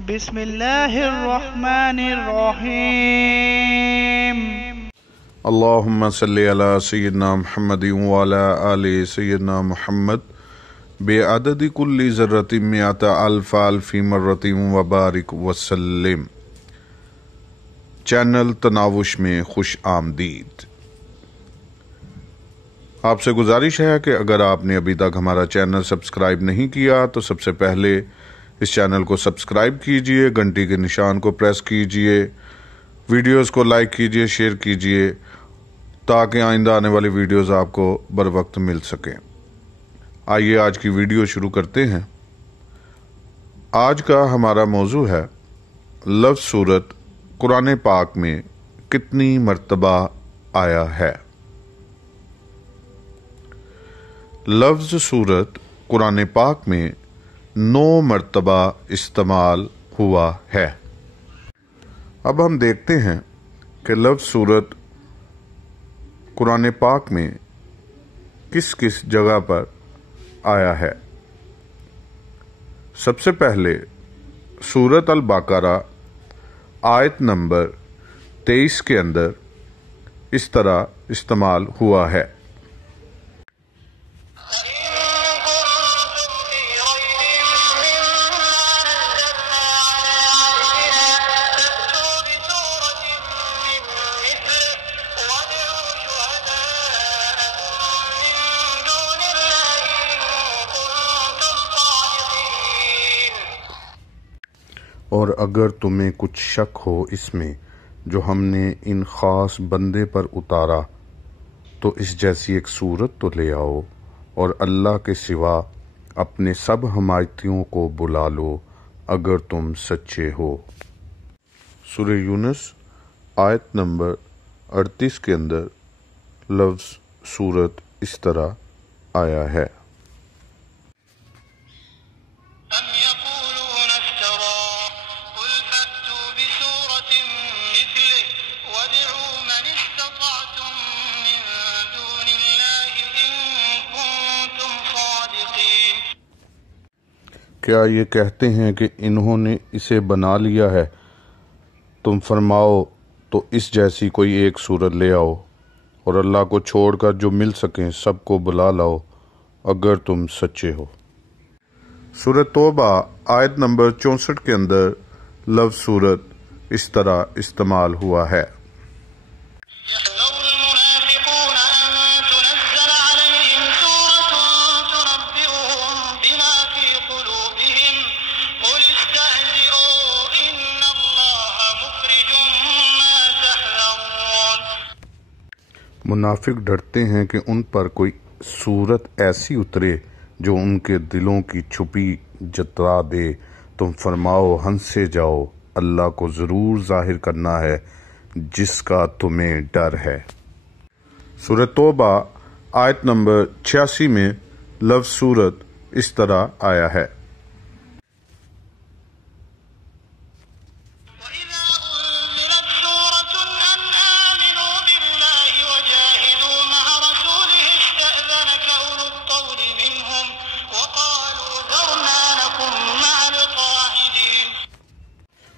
بسم اللہ الرحمن الرحیم اللہم صلی علی سیدنا محمد وعلی آل سیدنا محمد بعدد کل ذرۃ مئۃ الف الف مرۃ وبارک وسلم۔ چینل تناوش میں خوش آمدید۔ آپ سے گزارش ہے کہ اگر آپ نے ابھی تک ہمارا چینل سبسکرائب نہیں کیا تو سب سے پہلے اس چینل کو سبسکرائب کیجئے، گھنٹی کے نشان کو پریس کیجئے، ویڈیوز کو لائک کیجئے، شیئر کیجئے تاکہ آئندہ آنے والی ویڈیوز آپ کو بر وقت مل سکیں۔ آئیے آج کی ویڈیو شروع کرتے ہیں۔ آج کا ہمارا موضوع ہے لفظ سورت قرآن پاک میں کتنی مرتبہ آیا ہے۔ لفظ سورت قرآن پاک میں 9 مرتبہ استعمال ہوا ہے۔ اب ہم دیکھتے ہیں کہ لفظ سورت قرآن پاک میں کس کس جگہ پر آیا ہے۔ سب سے پہلے سورت البقرہ آیت نمبر 23 کے اندر اس طرح استعمال ہوا ہے۔ اور اگر تمہیں کچھ شک ہو اس میں جو ہم نے ان خاص بندے پر اتارا تو اس جیسی ایک صورت تو لے آؤ اور اللہ کے سوا اپنے سب حمایتیوں کو بلا لو اگر تم سچے ہو۔ سورہ یونس آیت نمبر 38 کے اندر لفظ سورت اس طرح آیا ہے۔ کیا یہ کہتے ہیں کہ انہوں نے اسے بنا لیا ہے؟ تم فرماؤ تو اس جیسی کوئی ایک صورت لے آؤ اور اللہ کو چھوڑ کر جو مل سکیں سب کو بلا لاؤ اگر تم سچے ہو۔ سورہ توبہ آیت نمبر 64 کے اندر لفظ صورت اس طرح استعمال ہوا ہے۔ منافق ڈرتے ہیں کہ ان پر کوئی صورت ایسی اترے جو ان کے دلوں کی چھپی جتا دے۔ تم فرماؤ ہنسے جاؤ، اللہ کو ضرور ظاہر کرنا ہے جس کا تمہیں ڈر ہے۔ سورہ توبہ آیت نمبر 86 میں لفظ صورت اس طرح آیا ہے۔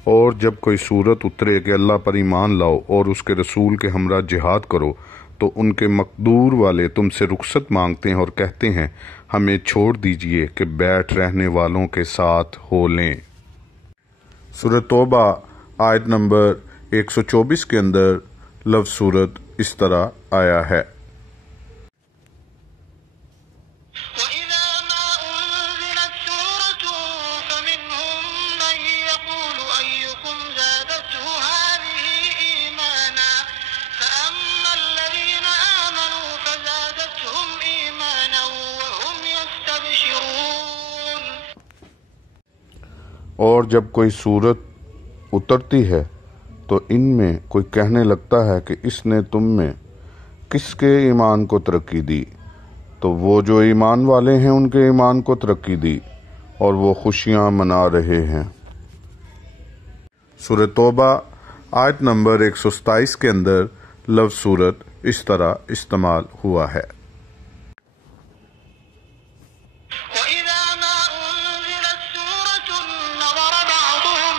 اور جب کوئی صورت اترے کہ اللہ پر ایمان لاؤ اور اس کے رسول کے ہمراہ جہاد کرو تو ان کے مقدور والے تم سے رخصت مانگتے ہیں اور کہتے ہیں ہمیں چھوڑ دیجئے کہ بیٹھ رہنے والوں کے ساتھ ہو لیں۔ سورہ توبہ آیت نمبر 124 کے اندر لفظ صورت اس طرح آیا ہے۔ اور جب کوئی صورت اترتی ہے تو ان میں کوئی کہنے لگتا ہے کہ اس نے تم میں کس کے ایمان کو ترقی دی؟ تو وہ جو ایمان والے ہیں ان کے ایمان کو ترقی دی اور وہ خوشیاں منا رہے ہیں۔ سورہ توبہ آیت نمبر 127 کے اندر لفظ صورت اس طرح استعمال ہوا ہے۔ وَإِذَا مَا أُنزِلَتْ سُورَةٌ نَظَرَ بَعْضُهُمْ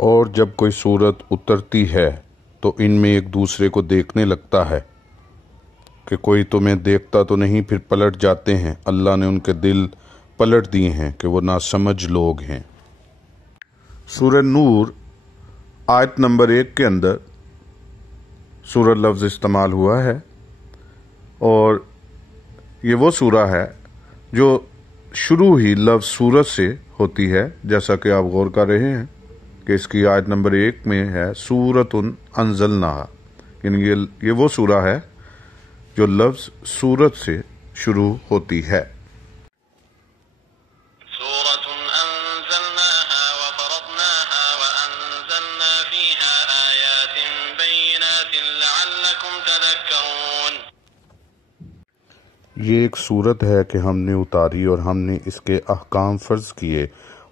اور جب کوئی صورت اترتی ہے تو ان میں ایک دوسرے کو دیکھنے لگتا ہے کہ کوئی تمہیں دیکھتا تو نہیں، پھر پلٹ جاتے ہیں۔ اللہ نے ان کے دل پلٹ دیے ہیں کہ وہ ناسمجھ لوگ ہیں۔ سورہ نور آیت نمبر 1 کے اندر سورہ لفظ استعمال ہوا ہے، اور یہ وہ سورہ ہے جو شروع ہی لفظ سورت سے ہوتی ہے، جیسا کہ آپ غور کر رہے ہیں کہ اس کی آیت نمبر 1 میں ہے سورۃ انزلناہا، یعنی یہ وہ سورہ ہے جو لفظ سورت سے شروع ہوتی ہے۔ سورۃ انزلناها وفرضناها وانزلنا فيها آیات بینات لعلکم تذکرون۔ یہ ایک سورت ہے کہ ہم نے اتاری اور ہم نے اس کے احکام فرض کیے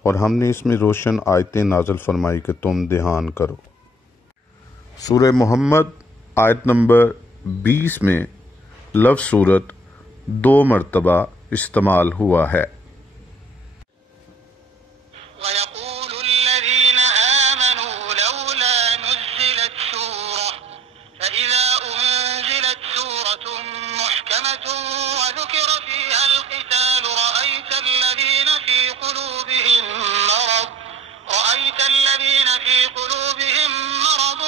اور ہم نے اس میں روشن آیتیں نازل فرمائی کہ تم دھیان کرو۔ سورہ محمد آیت نمبر 20 میں لفظ سورت 2 مرتبہ استعمال ہوا ہے۔ وَيَقُولُ الَّذِينَ آمَنُوا لَوْلَا نُزِّلَتْ سُورَةٌ فَإِذَا أُنزِلَتْ سُورَةٌ مُحْكَمَةٌ وَذُكِرَ فِيهَا الْقِتَالُ رَأَيْتَ الَّذِينَ فِي قُلُوبِهِم مَّرَضٌ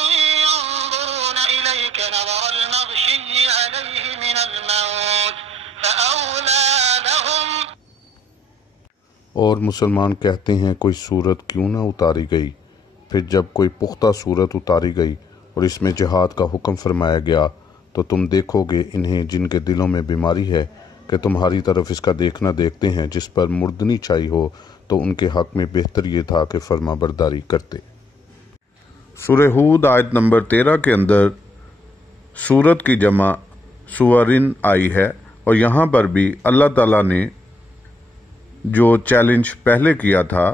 يَنظُرُونَ إِلَيْكَ نَظَرَ الْمَغْشِيِّ عَلَيْهِ مِنَ الْمَوْتِ فَأَوْلَىٰ لَهُمْ۔ اور مسلمان کہتے ہیں کوئی صورت کیوں نہ اتاری گئی؟ پھر جب کوئی پختہ صورت اتاری گئی اور اس میں جہاد کا حکم فرمایا گیا تو تم دیکھو گے انہیں جن کے دلوں میں بیماری ہے کہ تمہاری طرف اس کا دیکھنا دیکھتے ہیں، جس پر مردنی چھائی ہو تو ان کے حق میں بہتر یہ تھا کہ فرما برداری کرتے۔ سورہ ہود آیت نمبر 13 کے اندر سورت کی جمع سورن آئی ہے، اور یہاں پر بھی اللہ تعالیٰ نے جو چیلنج پہلے کیا تھا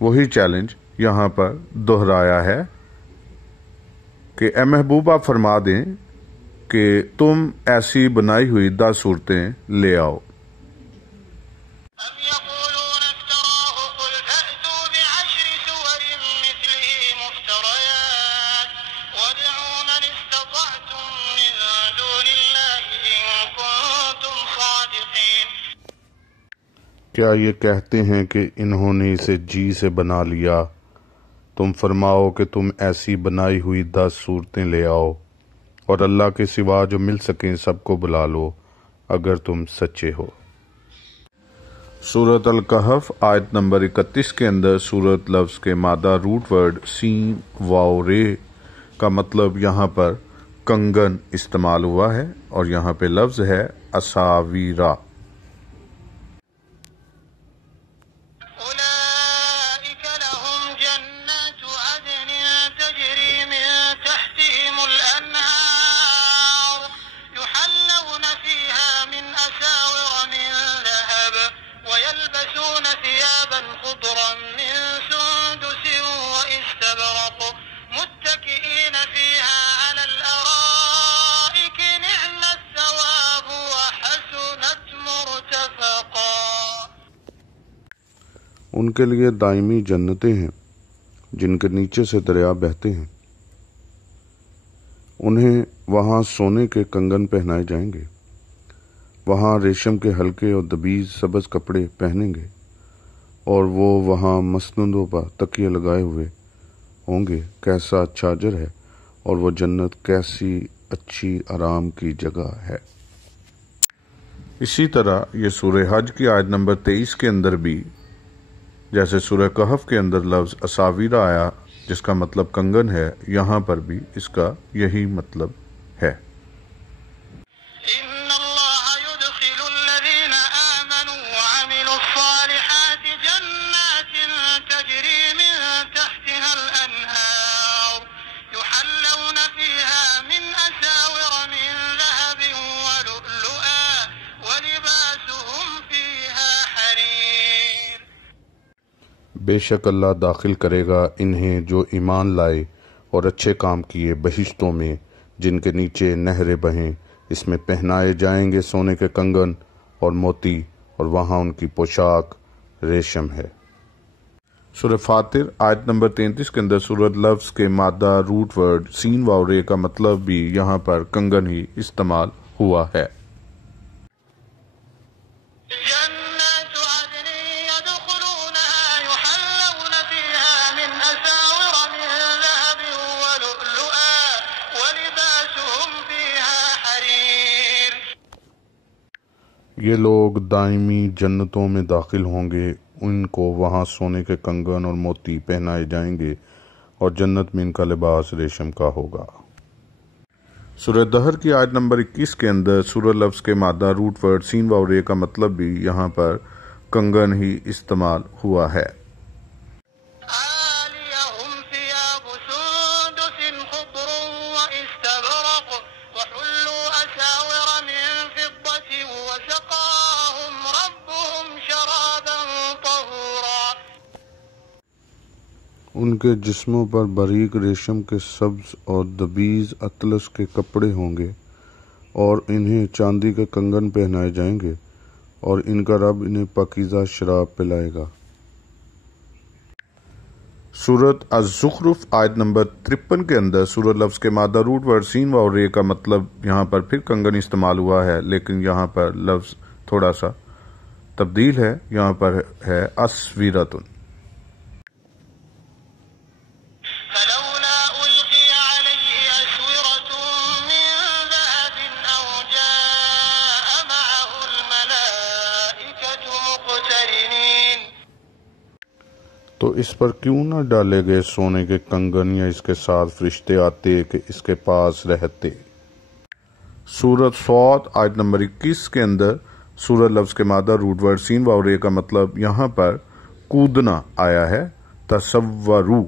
وہی چیلنج یہاں پر دہرایا ہے کہ اے محبوبہ فرما دیں کہ تم ایسی بنائی ہوئی 10 صورتیں لے آؤ۔ أَمْ يَقُولُونَ افْتَرَاهُ قُلْ فَأْتُوا بِعَشْرِ سُوَرٍ مِّثْلِهِ مُفْتَرَيَاتٍ وَادْعُوا مَنِ اسْتَطَعْتُم مِّن دُونِ اللَّهِ إِن كُنتُمْ صَادِقِينَ۔ کیا یہ کہتے ہیں کہ انہوں نے اسے جی سے بنا لیا؟ تم فرماؤ کہ تم ایسی بنائی ہوئی 10 صورتیں لے آؤ، اور اللہ کے سوا جو مل سکیں سب کو بلا لو اگر تم سچے ہو۔ سورۃ الکہف آیت نمبر 31 کے اندر سورت لفظ کے مادہ روٹ ورڈ سین واو رے کا مطلب یہاں پر کنگن استعمال ہوا ہے، اور یہاں پہ لفظ ہے اساویرا۔ أولئك لهم جنات عدن تجري من تحتهم الأنهار يحلون فيها من أساور من ذهب ويلبسون ثيابا خضرا من سندس وإستبرق متكئين فيها على الأرائك نعم الثواب وحسنت مرتفقا۔ ان کے لیے دائمی جنتیں ہیں جن کے نیچے سے دریا بہتے ہیں، انہیں وہاں سونے کے کنگن پہنائے جائیں گے، وہاں ریشم کے ہلکے اور دبیز سبز کپڑے پہنیں گے، اور وہ وہاں مسندوں پر تکیے لگائے ہوئے ہوں گے۔ کیسا اچھا اجر ہے، اور وہ جنت کیسی اچھی آرام کی جگہ ہے۔ اسی طرح یہ سورہ حج کی آیت نمبر 23 کے اندر بھی جیسے سورہ کہف کے اندر لفظ اساویرا آیا جس کا مطلب کنگن ہے، یہاں پر بھی اس کا یہی مطلب ہے۔ إن الله يدخل الذين آمنوا وعملوا الصالحات جنات تجري من تحتها الأنهار يحلون فيها من أساور من ذهب ولؤلؤا ولباسهم فيها حرير۔ بے شک اللہ داخل کرے گا انہیں جو ایمان لائے اور اچھے کام کیے بہشتوں میں، جن کے نیچے نہریں بہیں، اس میں پہنائے جائیں گے سونے کے کنگن اور موتی، اور وہاں ان کی پوشاک ریشم ہے۔ سورہ فاطر آیت نمبر 33 کے اندر سورت لفظ کے مادہ روٹ ورڈ سین واو رے کا مطلب بھی یہاں پر کنگن ہی استعمال ہوا ہے۔ جنات عدن يدخلونها يحلون فيها من أساور من ذهب ولؤلؤا ولباسهم فيها حرير۔ یہ لوگ دائمی جنتوں میں داخل ہوں گے، ان کو وہاں سونے کے کنگن اور موتی پہنائے جائیں گے اور جنت میں ان کا لباس ریشم کا ہوگا۔ سورہ دہر کی آیت نمبر 21 کے اندر سورہ لفظ کے مادہ روٹ ورڈ سین واو رے کا مطلب بھی یہاں پر کنگن ہی استعمال ہوا ہے۔ عاليهم ثياب سندس خضر واستبرق وحلوا أساور من فضة وسقاهم ربهم شرابا طهورا۔ ان کے جسموں پر باریک ریشم کے سبز اور دبیز اطلس کے کپڑے ہوں گے اور انہیں چاندی کے کنگن پہنائے جائیں گے اور ان کا رب انہیں پاکیزہ شراب پلائے گا۔ سورت الزخرف آیت نمبر 53 کے اندر سورہ لفظ کے مادہ روٹ ورڈ سین واو رے کا مطلب یہاں پر پھر کنگن استعمال ہوا ہے، لیکن یہاں پر لفظ تھوڑا سا تبدیل ہے، یہاں پر ہے اسویرتن۔ فلولا ألقي عليه أسورة من ذهب أو جاء معه الملائكة مقترنين۔ تو اس پر کیوں نہ ڈالے گئے سونے کے کنگن یا اس کے ساتھ فرشتے آتے کہ اس کے پاس رہتے۔ سورت صاد آیت نمبر 21 کے اندر سورہ لفظ کے مادہ روٹ ورڈ سین واو رے کا مطلب یہاں پر کودنا آیا ہے، تصورو۔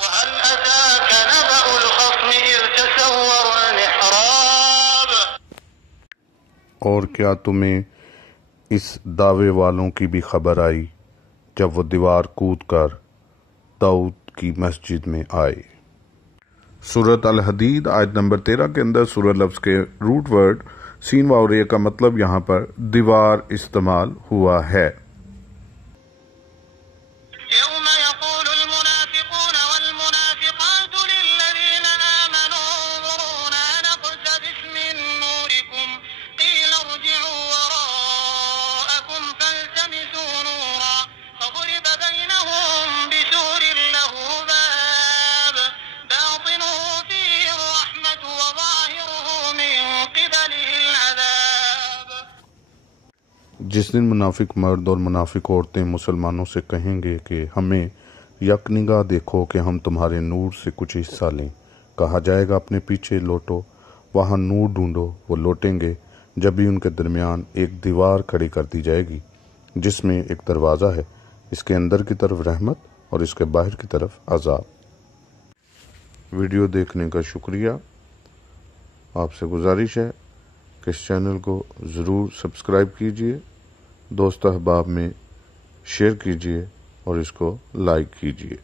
وهل أتاك نبأ الخصم إذ تسوروا المحراب۔ اور کیا تمہیں اس دعوے والوں کی بھی خبر آئی جب وہ دیوار کود کر داؤد کی مسجد میں آئے۔ سورت الحدید آیت نمبر 13 کے اندر سورہ لفظ کے روٹ ورڈ سین واو رے کا مطلب یہاں پر دیوار استعمال ہوا ہے۔ يوم يقول المنافقون والمنافقات للذين آمنوا انظرونا نقتبس من نوركم قيل ارجعوا وراءكم فالتمسوا نورا فضرب بينهم بسور له باب باطنه فيه الرحمة وظاهره من قبله العذاب۔ جس دن منافق مرد اور منافق عورتیں مسلمانوں سے کہیں گے کہ ہمیں یک نگاہ دیکھو کہ ہم تمہارے نور سے کچھ حصہ لیں، کہا جائے گا اپنے پیچھے لوٹو، وہاں نور ڈھونڈو، وہ لوٹیں گے جب بھی ان کے درمیان ایک دیوار کھڑی کر دی جائے گی جس میں ایک دروازہ ہے، اس کے اندر کی طرف رحمت اور اس کے باہر کی طرف عذاب۔ ویڈیو دیکھنے کا شکریہ۔ آپ سے گزارش ہے کہ اس چینل کو ضرور سبسکرائب کیجئے، دوست احباب میں شیئر کیجئے اور اس کو لائک کیجئے۔